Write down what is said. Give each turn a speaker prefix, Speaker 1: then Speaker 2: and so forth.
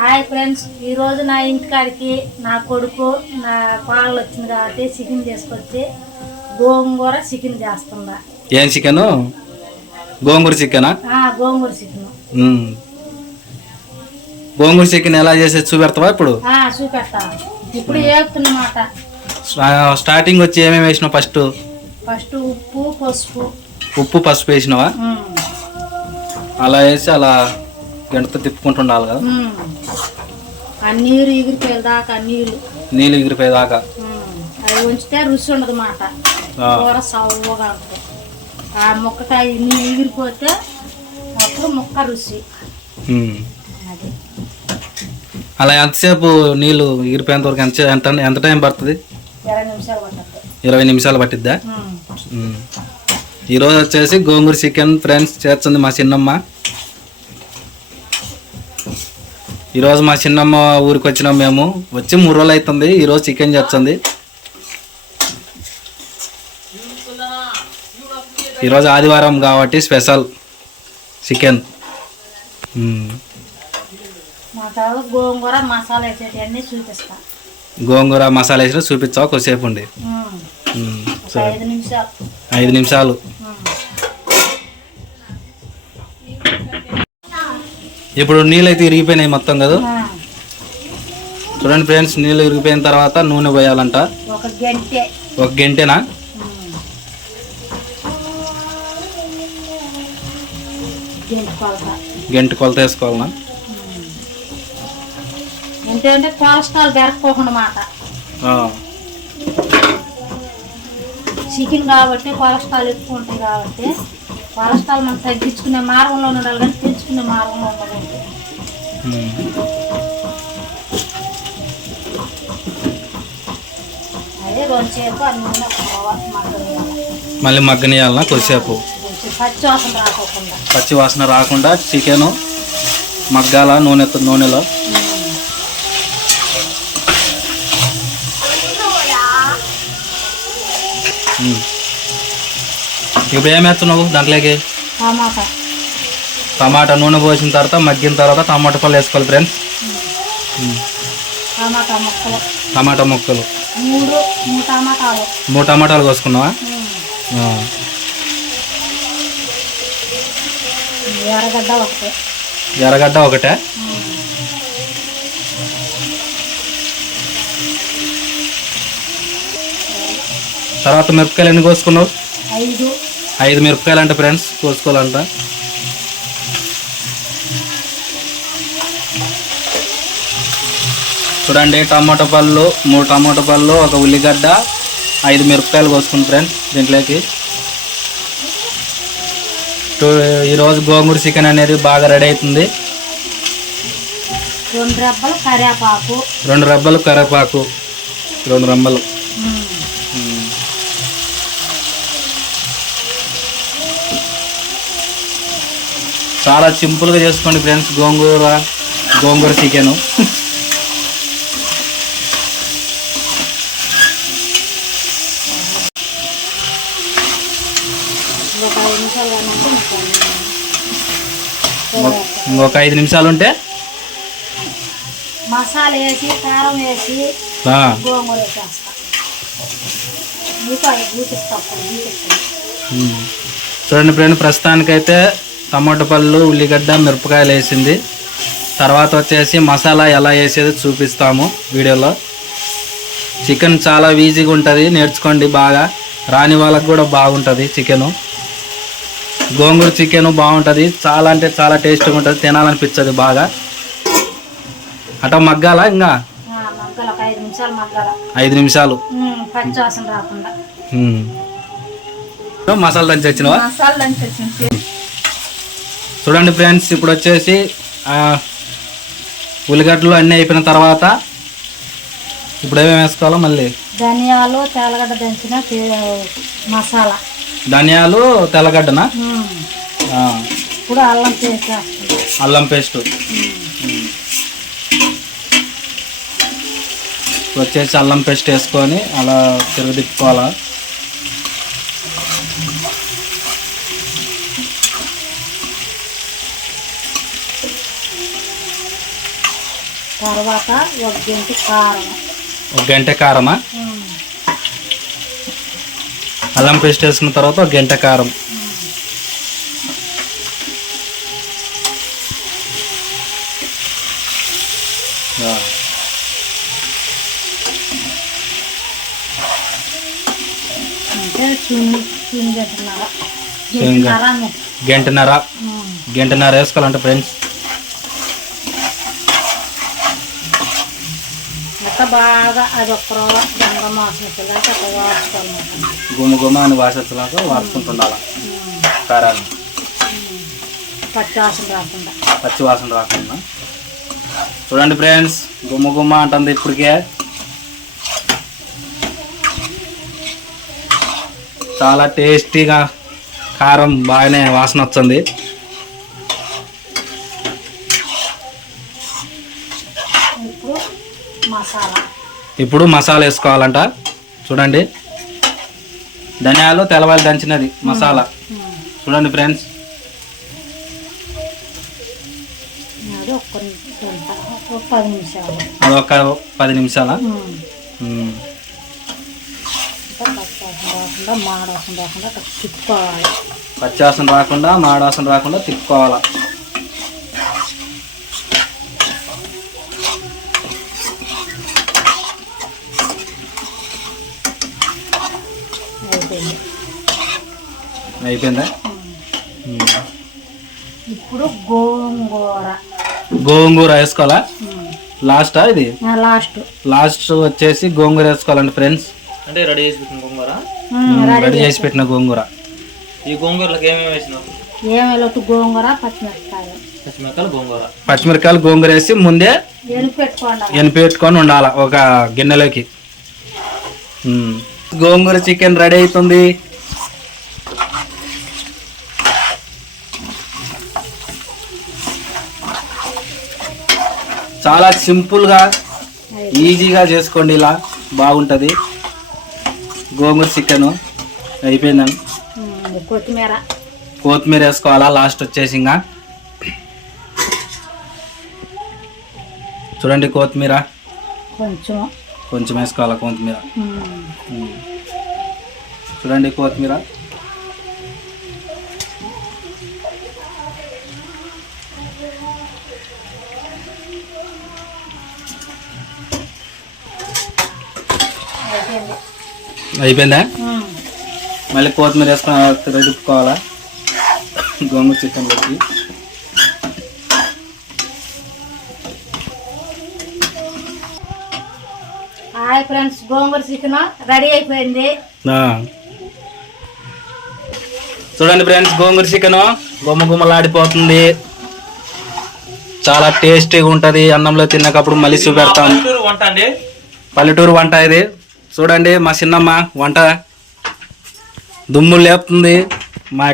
Speaker 1: Hi friends ఈరోజు నా ఇంటికాడికి నా కొడుకు నా పాలు వచ్చింది కాబట్టి చికెన్ తీసుకొచ్చి గోంగూర చికెన్ చేస్తుందా.
Speaker 2: ఏం చికెన్? గోంగూర చికెనా?
Speaker 1: గోంగూర చికెన్.
Speaker 2: గోంగూర చికెన్ ఎలా చేసేది చూపెడతావా ఇప్పుడు?
Speaker 1: చూపెడతా. ఇప్పుడు ఏపుతున్నమాట.
Speaker 2: స్టా- స్టార్టింగ్ వచ్చి ఏమేమి వేసినావు ఫస్ట్?
Speaker 1: ఫస్ట్ ఉప్పు పసుపు.
Speaker 2: ఉప్పు పసుపు వేసినావా? అలా వేసి అలా గంటతో తిప్పుకుంటుండాలి కదా.
Speaker 1: ఆ నీరు ఎగిరిపోయే దాకా ఆ నీళ్ళు.
Speaker 2: నీళ్ళు ఎగిరిపోయేదాకా.
Speaker 1: అది ఉంచితే రుచి ఉండదు మాట. కూర సవ్వగా ఉంటుంది. ఆ ముక్కకాయ నీళ్ళు ఎగిరిపోతే అప్పుడు ముక్క రుచి. అది.
Speaker 2: అలా ఎంతసేపు నీళ్ళు ఎగిరిపోయేంత వరకు ఎంత ఎంత ఎంత టైం పడుతుంది?
Speaker 1: ఇరవై నిమిషాలు పట్టద్దు
Speaker 2: ఇరవై నిమిషాలు పట్టిద్దా. ఈరోజు వచ్చేసి గోంగూర చికెన్ ఫ్రెండ్స్ చేస్తుంది మా చిన్నమ్మ. ఈరోజు మా చిన్నమ్మ ఊరికి వచ్చినాం మేము. వచ్చి మూడు రోజులు అవుతుంది ఈరోజు చికెన్ చేస్తుంది. ఈరోజు ఆదివారం కాబట్టి స్పెషల్ చికెన్.
Speaker 1: గోంగూర మసాలా వేసేటివన్నీ చూపిస్తా.
Speaker 2: గోంగూర మసాలా వేసి చూపించావు కొద్దిసేపు ఉండి.
Speaker 1: ఐదు నిమిషాలు.
Speaker 2: ఇప్పుడు నీళ్ళు అయితే ఇరిగిపోయినాయి మొత్తం కదా. చూడండి ఫ్రెండ్స్ నీళ్ళు ఇరిగిపోయిన తర్వాత నూనె పోయాలంట.
Speaker 1: ఒక గంటే.
Speaker 2: ఒక గంటేనా.
Speaker 1: గంట కొలత.
Speaker 2: వేసుకోవాలనా?
Speaker 1: ఏంటంటే కొలెస్ట్రాల్ పెరగకోకుండా మాట.
Speaker 2: ఆ,
Speaker 1: చికెన్ కాబట్టి కొలెస్ట్రాల్ ఎక్కువ ఉంటుంది కాబట్టి కొలెస్ట్రాల్ మనం తగ్గించుకునే మార్గంలో ఉండాలి కానీ
Speaker 2: మళ్ళీ మగ్గనియాలనా? కొద్దిసేపు.
Speaker 1: పచ్చి వాసన రాకోకుండా
Speaker 2: పచ్చి వాసన రాకుండా చికెన్ మగ్గాల నూనె నూనెలో. ఇప్పుడు ఏం వేస్తున్నావు దాంట్లోకి?
Speaker 1: టమాటా.
Speaker 2: టమాటా నూనె పోసిన తర్వాత మగ్గిన తర్వాత టమాటా పళ్ళు వేసుకోవాలి ఫ్రెండ్స్.
Speaker 1: టమాటా ముక్కలు. మూడు టమాటాలు.
Speaker 2: కోసుకున్నావా.
Speaker 1: ఎర్రగడ్డ ఒకటి.
Speaker 2: తర్వాత మిరపకాయలు ఎన్ని కోసుకున్నావు?
Speaker 1: ఐదు.
Speaker 2: మిరపకాయలు అంట ఫ్రెండ్స్ కోసుకోవాలంట. చూడండి టమాటో పళ్ళు మూడు టమాటో పళ్ళు ఒక ఉల్లిగడ్డ ఐదు మిరపకాయలు కోసుకుని ఫ్రెండ్స్ దీంట్లోకి. ఈరోజు గోంగూర చికెన్ అనేది బాగా రెడీ అవుతుంది.
Speaker 1: రెండు రెబ్బలు కరివేపాకు.
Speaker 2: రెండు రబ్బలు రెండు
Speaker 1: ఉమ్.
Speaker 2: చాలా సింపుల్గా చేసుకోండి ఫ్రెండ్స్ గోంగూర గోంగూర చికెన్
Speaker 1: ఒక ఐదు నిమిషాలు కానీ
Speaker 2: ఇంకొక ఐదు నిమిషాలు ఉంటే?
Speaker 1: మసాలా వేసి కారం వేసి గోంగూర.
Speaker 2: చూడండి ఫ్రెండ్ ప్రస్తుతానికైతే టమాటో పళ్ళు ఉల్లిగడ్డ మిరపకాయలు వేసింది. తర్వాత వచ్చేసి మసాలా ఎలా వేసేది చూపిస్తాము వీడియోలో. చికెన్ చాలా ఈజీగా ఉంటుంది నేర్చుకోండి బాగా. రాని వాళ్ళకి కూడా బాగుంటుంది చికెను. గోంగూర చికెన్ బాగుంటుంది. చాలా అంటే చాలా టేస్ట్గా ఉంటుంది. తినాలనిపించదు బాగా. అట మగ్గాల ఇంకా?
Speaker 1: ఐదు నిమిషాలు.
Speaker 2: మసాలా దంచి వచ్చినవా? చూడండి ఫ్రెండ్స్ ఇప్పుడు వచ్చేసి ఆ, ఉల్లిగడ్డలు అన్నీ అయిపోయిన తర్వాత ఇప్పుడు ఏమేమి వేసుకోవాలో మళ్ళీ?
Speaker 1: ధనియాలు తెల్లగడ్డ దంచిన మసాలా.
Speaker 2: ధనియాలు తెల్లగడ్డనా?
Speaker 1: ఇప్పుడు అల్లం పేస్ట్
Speaker 2: అల్లం పేస్ట్. వచ్చేసి అల్లం పేస్ట్ వేసుకొని అలా తిరగదిప్పుకోవాలా?
Speaker 1: తర్వాత ఒక గంట కారం.
Speaker 2: ఒక గంట కారమా. అల్లం పేస్ట్ వేసుకున్న తర్వాత గంట కారం.
Speaker 1: గంటన్నర. గంటన్నర
Speaker 2: వేసుకోవాలంటే ఫ్రెండ్స్
Speaker 1: అట్లా బాగా అది ఒక్క మాసం అట్లా వాడుకోవాలన్నమాట
Speaker 2: గుమ్మ గుమ్మ అని వాడుకుంటుండాల
Speaker 1: ఉమ్.
Speaker 2: కారాన్ని
Speaker 1: పచ్చి వాసన రాకుండా.
Speaker 2: పచ్చి వాసన రాకుండా. చూడండి ఫ్రెండ్స్ గుమ్మ గుమ్మ అంటుంది ఇప్పటికే. చాలా టేస్టీగా కారం బాగానే వాసన వస్తుంది
Speaker 1: ఇప్పుడు మసాలా
Speaker 2: ఇప్పుడు మసాలా వేసుకోవాలంట. చూడండి. ధనియాలు తెల్లవాళ్ళు దంచినది మసాలా. చూడండి ఫ్రెండ్స్.
Speaker 1: అది ఒక పది నిమిషాలు.
Speaker 2: పచ్చాసన రాకుండా మాడాసన రాకుండా తిప్పుకోవాలా?
Speaker 1: అయిపోయింది. ఇప్పుడు గోంగూర.
Speaker 2: గోంగూర వేసుకోవాలా. లాస్టా ఇది?
Speaker 1: ఆ, లాస్ట్.
Speaker 2: లాస్ట్ వచ్చేసి గోంగూర వేసుకోవాలండి ఫ్రెండ్స్.
Speaker 3: అంటే రెడీ చేసి పెట్టిన గోంగూర?
Speaker 1: రెడీ
Speaker 2: చేసి పెట్టిన గోంగూర.
Speaker 3: ఈ గోంగూరలకు ఏమేమి వేసినావు?
Speaker 1: గోంగూర పచ్చిమిరపకాయలు.
Speaker 3: పచ్చిమిరకాయలు గోంగూర.
Speaker 2: వేసి ముందే ఎనిపెట్టుకొని ఉండాల ఒక గిన్నెలోకి. గోంగూర చికెన్ రెడీ అవుతుంది. చాలా సింపుల్గా ఈజీగా చేసుకోండి ఇలా. బాగుంటుంది. గోంగూర చికెన్ అయిపోయిందని
Speaker 1: ఉమ్, కొత్తిమీర.
Speaker 2: కొత్తిమీర వేసుకోవాలా? లాస్ట్ వచ్చేసి ఇంకా. చూడండి కొత్తిమీర.
Speaker 1: కొంచెం
Speaker 2: కొంచెం వేసుకోవాలా కొత్తిమీర?
Speaker 1: ఉమ్.
Speaker 2: చూడండి కొత్తిమీర.
Speaker 1: అయిపోయింది? ఉమ్,
Speaker 2: మళ్ళీ కొత్తిమీర వేసుకొని రెడుపుకోవాలా gongura చికెన్లోకి
Speaker 1: hi friends gongura chicken ready అయిపోయింది.
Speaker 2: చూడండి ఫ్రెండ్స్ గోంగూర చికెన్ గుమ్మ గుమ్మలాడిపోతుంది. చాలా టేస్టీగా ఉంటుంది. అన్నంలో తిన్నకప్పుడు మళ్ళీ చూపెడతాం.
Speaker 3: పల్లెటూరు వంట అండి?
Speaker 2: పల్లెటూరు వంట ఇది. చూడండి మా చిన్నమ్మ వంట. దుమ్ము లేపుతుంది. మా